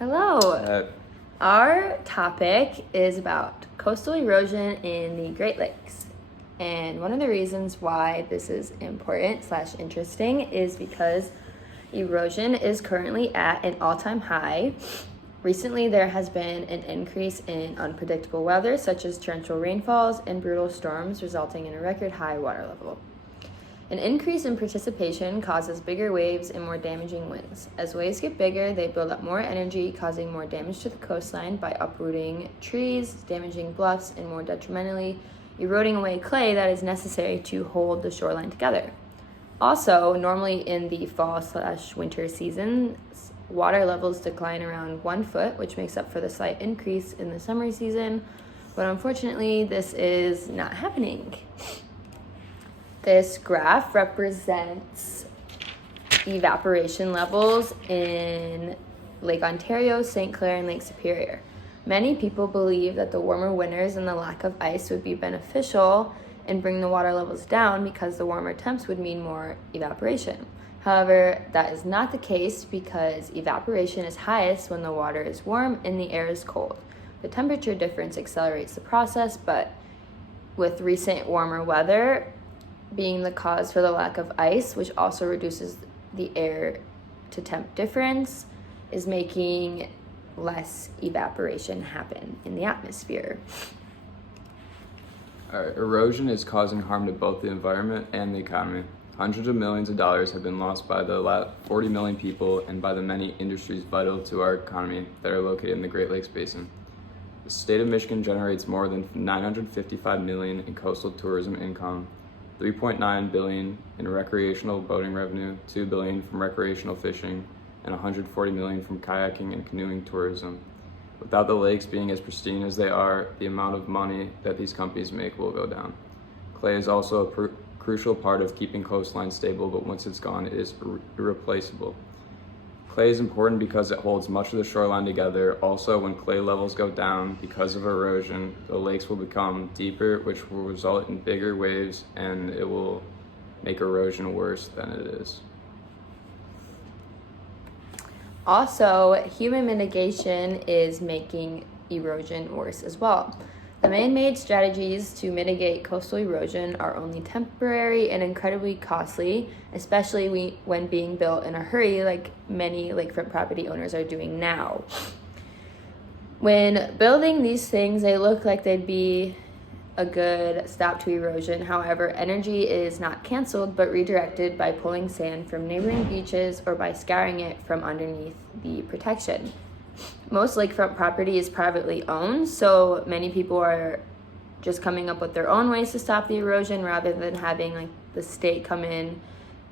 Hello. Our topic is about coastal erosion in the Great Lakes. And one of the reasons why this is important/interesting is because erosion is currently at an all-time high. Recently, there has been an increase in unpredictable weather, such as torrential rainfalls and brutal storms, resulting in a record high water level. An increase in precipitation causes bigger waves and more damaging winds. As waves get bigger, they build up more energy, causing more damage to the coastline by uprooting trees, damaging bluffs, and more detrimentally eroding away clay that is necessary to hold the shoreline together. Also, normally in the fall/winter seasons, water levels decline around 1 foot, which makes up for the slight increase in the summer season, but unfortunately, this is not happening. This graph represents evaporation levels in Lake Ontario, St. Clair, and Lake Superior. Many people believe that the warmer winters and the lack of ice would be beneficial and bring the water levels down because the warmer temps would mean more evaporation. However, that is not the case because evaporation is highest when the water is warm and the air is cold. The temperature difference accelerates the process, but with recent warmer weather being the cause for the lack of ice, which also reduces the air to temp difference, is making less evaporation happen in the atmosphere. Erosion is causing harm to both the environment and the economy. Hundreds of millions of dollars have been lost by the 40 million people and by the many industries vital to our economy that are located in the Great Lakes Basin. The state of Michigan generates more than $955 million in coastal tourism income, $3.9 billion in recreational boating revenue, $2 billion from recreational fishing, and $140 million from kayaking and canoeing tourism. Without the lakes being as pristine as they are, the amount of money that these companies make will go down. Clay is also a crucial part of keeping coastlines stable, but once it's gone, it is irreplaceable. Clay is important because it holds much of the shoreline together. Also, when clay levels go down because of erosion, the lakes will become deeper, which will result in bigger waves, and it will make erosion worse than it is. Also, human mitigation is making erosion worse as well. The man-made strategies to mitigate coastal erosion are only temporary and incredibly costly, especially when being built in a hurry like many lakefront property owners are doing now. When building these things, they look like they'd be a good stop to erosion. However, energy is not canceled but redirected by pulling sand from neighboring beaches or by scouring it from underneath the protection. Most lakefront property is privately owned, so many people are just coming up with their own ways to stop the erosion rather than having the state come in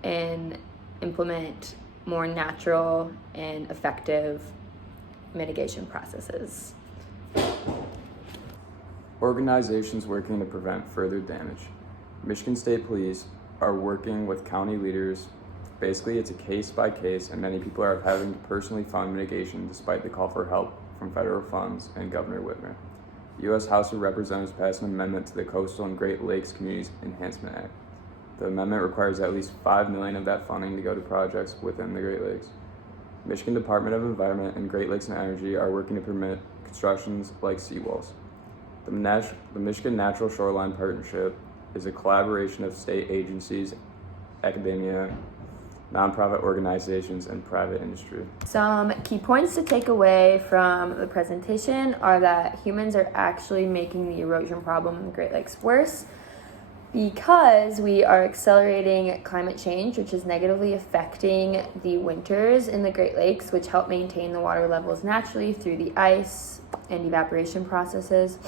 and implement more natural and effective mitigation processes. Organizations working to prevent further damage. Michigan State Police are working with county leaders. Basically, it's a case by case, and many people are having to personally fund mitigation despite the call for help from federal funds and Governor Whitmer. The U.S. House of Representatives passed an amendment to the Coastal and Great Lakes Communities Enhancement Act. The amendment requires at least $5 million of that funding to go to projects within the Great Lakes. Michigan Department of Environment and Great Lakes and Energy are working to permit constructions like seawalls. The Michigan Natural Shoreline Partnership is a collaboration of state agencies, academia, nonprofit organizations, and private industry. Some key points to take away from the presentation are that humans are actually making the erosion problem in the Great Lakes worse because we are accelerating climate change, which is negatively affecting the winters in the Great Lakes, which help maintain the water levels naturally through the ice and evaporation processes.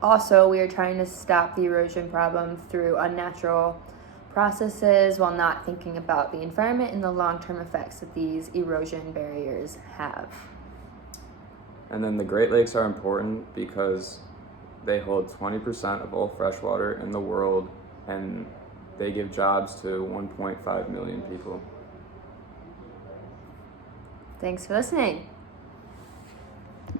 Also, we are trying to stop the erosion problem through unnatural processes while not thinking about the environment and the long-term effects that these erosion barriers have. And then the Great Lakes are important because they hold 20% of all freshwater in the world, and they give jobs to 1.5 million people. Thanks for listening.